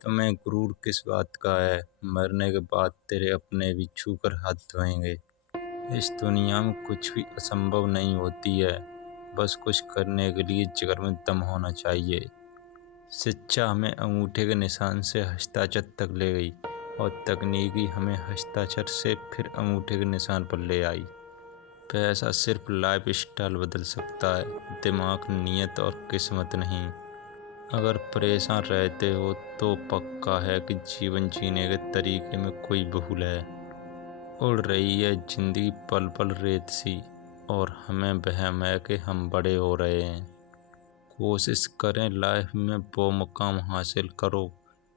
तुम्हें गुरूर किस बात का है? मरने के बाद तेरे अपने भी छूकर हाथ धोएंगे। इस दुनिया में कुछ भी असंभव नहीं होती है, बस कुछ करने के लिए जिगर में दम होना चाहिए। शिक्षा हमें अंगूठे के निशान से हस्ताक्षर तक ले गई और तकनीकी हमें हस्ताक्षर से फिर अंगूठे के निशान पर ले आई। पैसा सिर्फ लाइफ स्टाइल बदल सकता है, दिमाग, नीयत और किस्मत नहीं। अगर परेशान रहते हो तो पक्का है कि जीवन जीने के तरीके में कोई भूल है। उड़ रही है जिंदगी पल पल रेत सी, और हमें वहम है कि हम बड़े हो रहे हैं। कोशिश करें लाइफ में वो मुकाम हासिल करो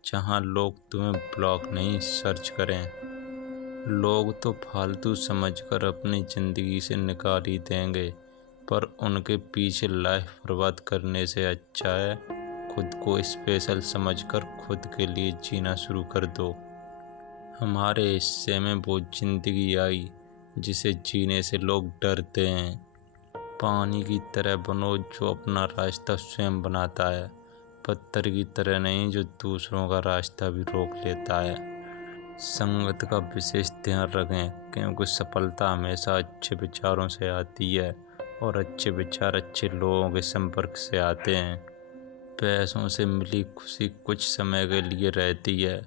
जहां लोग तुम्हें ब्लॉक नहीं सर्च करें। लोग तो फालतू समझकर अपनी ज़िंदगी से निकाल ही देंगे, पर उनके पीछे लाइफ बर्बाद करने से अच्छा है खुद को स्पेशल समझकर खुद के लिए जीना शुरू कर दो। हमारे हिस्से में वो ज़िंदगी आई जिसे जीने से लोग डरते हैं। पानी की तरह बनो जो अपना रास्ता स्वयं बनाता है, पत्थर की तरह नहीं जो दूसरों का रास्ता भी रोक लेता है। संगत का विशेष ध्यान रखें, क्योंकि सफलता हमेशा अच्छे विचारों से आती है और अच्छे विचार अच्छे लोगों के संपर्क से आते हैं। पैसों से मिली खुशी कुछ समय के लिए रहती है,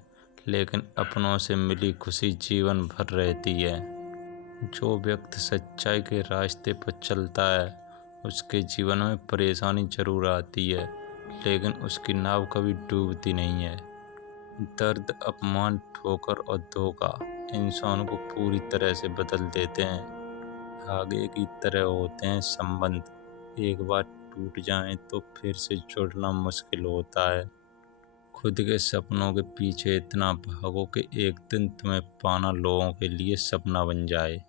लेकिन अपनों से मिली खुशी जीवन भर रहती है। जो व्यक्ति सच्चाई के रास्ते पर चलता है उसके जीवन में परेशानी जरूर आती है, लेकिन उसकी नाव कभी डूबती नहीं है। दर्द, अपमान, ठोकर और धोखा इंसान को पूरी तरह से बदल देते हैं। धागे की तरह होते हैं संबंध, एक बार टूट जाएं तो फिर से जुड़ना मुश्किल होता है। खुद के सपनों के पीछे इतना भागो कि एक दिन तुम्हें पाना लोगों के लिए सपना बन जाए।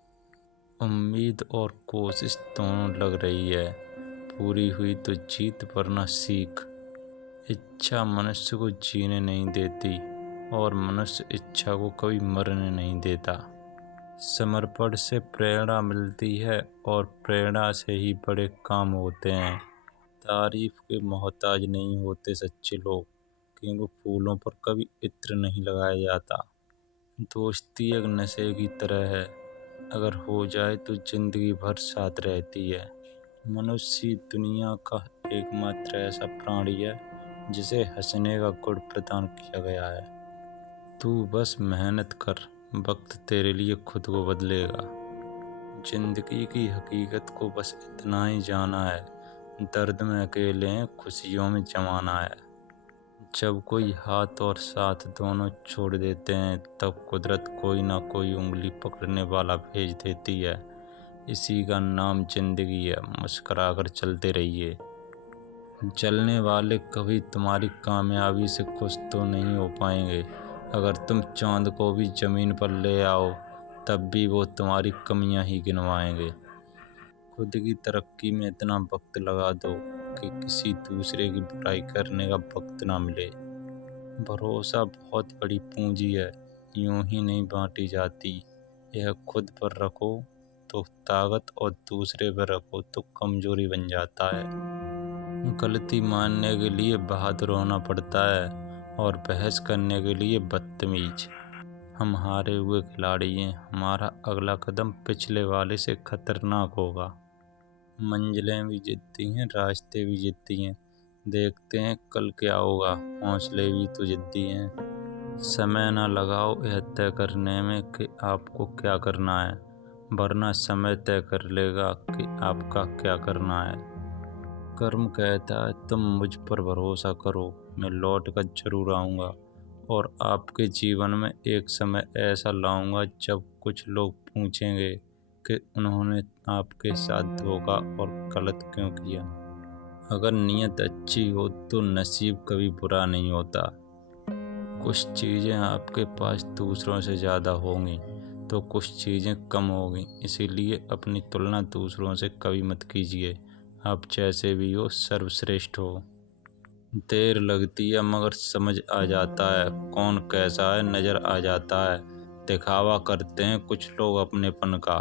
उम्मीद और कोशिश दोनों लग रही है, पूरी हुई तो जीत वरना सीख। इच्छा मनुष्य को जीने नहीं देती और मनुष्य इच्छा को कभी मरने नहीं देता। समर्पण से प्रेरणा मिलती है और प्रेरणा से ही बड़े काम होते हैं। तारीफ के मोहताज नहीं होते सच्चे लोग, क्योंकि फूलों पर कभी इत्र नहीं लगाया जाता। दोस्ती एक नशे की तरह है, अगर हो जाए तो जिंदगी भर साथ रहती है। मनुष्य दुनिया का एकमात्र ऐसा प्राणी है जिसे हंसने का गुण प्रदान किया गया है। तू बस मेहनत कर, वक्त तेरे लिए खुद को बदलेगा। जिंदगी की हकीकत को बस इतना ही जाना है, दर्द में अकेले हैं, खुशियों में जमाना है। जब कोई हाथ और साथ दोनों छोड़ देते हैं तब कुदरत कोई ना कोई उंगली पकड़ने वाला भेज देती है। इसी का नाम जिंदगी है। मुस्कुराकर चलते रहिए। चलने वाले कभी तुम्हारी कामयाबी से खुश तो नहीं हो पाएंगे। अगर तुम चांद को भी ज़मीन पर ले आओ तब भी वो तुम्हारी कमियां ही गिनवाएंगे। खुद की तरक्की में इतना वक्त लगा दो कि किसी दूसरे की बुराई करने का वक्त ना मिले। भरोसा बहुत बड़ी पूंजी है, यूं ही नहीं बांटी जाती। यह खुद पर रखो तो ताकत और दूसरे पर रखो तो कमजोरी बन जाता है। गलती मानने के लिए बहादुर होना पड़ता है और बहस करने के लिए बदतमीज। हम हारे हुए खिलाड़ी हैं, हमारा अगला कदम पिछले वाले से खतरनाक होगा। मंजिलें भी जिद्दी हैं, रास्ते भी जिद्दी हैं, देखते हैं कल क्या होगा। हौसले भी तो जिद्दी हैं। समय ना लगाओ यह तय करने में कि आपको क्या करना है, वरना समय तय कर लेगा कि आपका क्या करना है। कर्म कहता है तुम मुझ पर भरोसा करो, मैं लौट कर जरूर आऊँगा और आपके जीवन में एक समय ऐसा लाऊंगा जब कुछ लोग पूछेंगे कि उन्होंने आपके साथ धोखा और गलत क्यों किया। अगर नीयत अच्छी हो तो नसीब कभी बुरा नहीं होता। कुछ चीज़ें आपके पास दूसरों से ज़्यादा होंगी तो कुछ चीज़ें कम होंगी, इसीलिए अपनी तुलना दूसरों से कभी मत कीजिए। आप जैसे भी हो सर्वश्रेष्ठ हो। देर लगती है मगर समझ आ जाता है, कौन कैसा है नज़र आ जाता है। दिखावा करते हैं कुछ लोग अपनेपन का,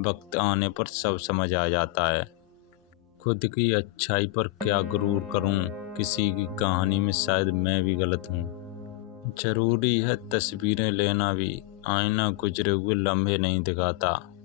वक्त आने पर सब समझ आ जाता है। खुद की अच्छाई पर क्या गुरूर करूं, किसी की कहानी में शायद मैं भी गलत हूं। जरूरी है तस्वीरें लेना भी, आईना गुजरे हुए लम्हे नहीं दिखाता।